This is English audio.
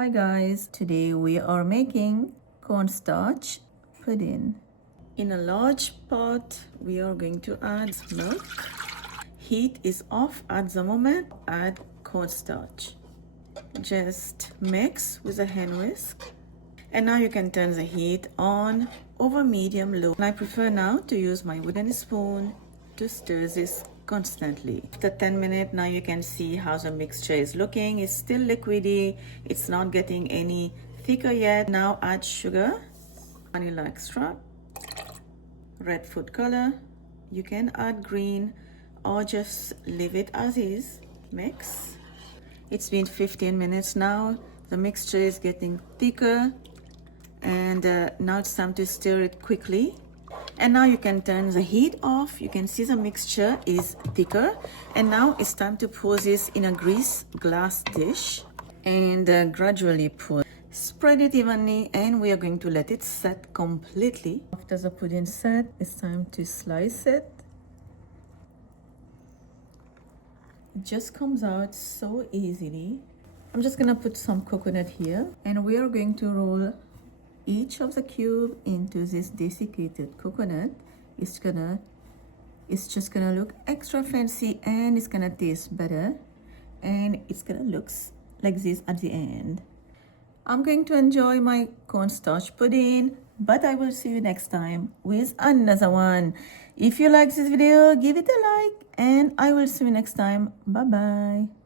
Hi guys, today we are making cornstarch pudding. In a large pot, we are going to add milk. Heat is off at the moment. Add cornstarch. Just mix with a hand whisk. And now you can turn the heat on over medium low. And I prefer now to use my wooden spoon to stir this constantly. After 10 minutes, now you can see how the mixture is looking. It's still liquidy. It's not getting any thicker yet. Now add sugar, vanilla extract, red food color. You can add green or just leave it as is. Mix. It's been 15 minutes now. The mixture is getting thicker. And now it's time to stir it quickly. And now you can turn the heat off. You can see the mixture is thicker. And now it's time to pour this in a grease glass dish and gradually pour. Spread it evenly and we are going to let it set completely. After the pudding set, it's time to slice it. It just comes out so easily. I'm just gonna put some coconut here and we are going to roll each of the cube into this desiccated coconut. It's just gonna look extra fancy and it's gonna taste better and it's gonna look like this at the end. I'm going to enjoy my cornstarch pudding, but I will see you next time with another one. If you like this video, give it a like and I will see you next time. Bye bye.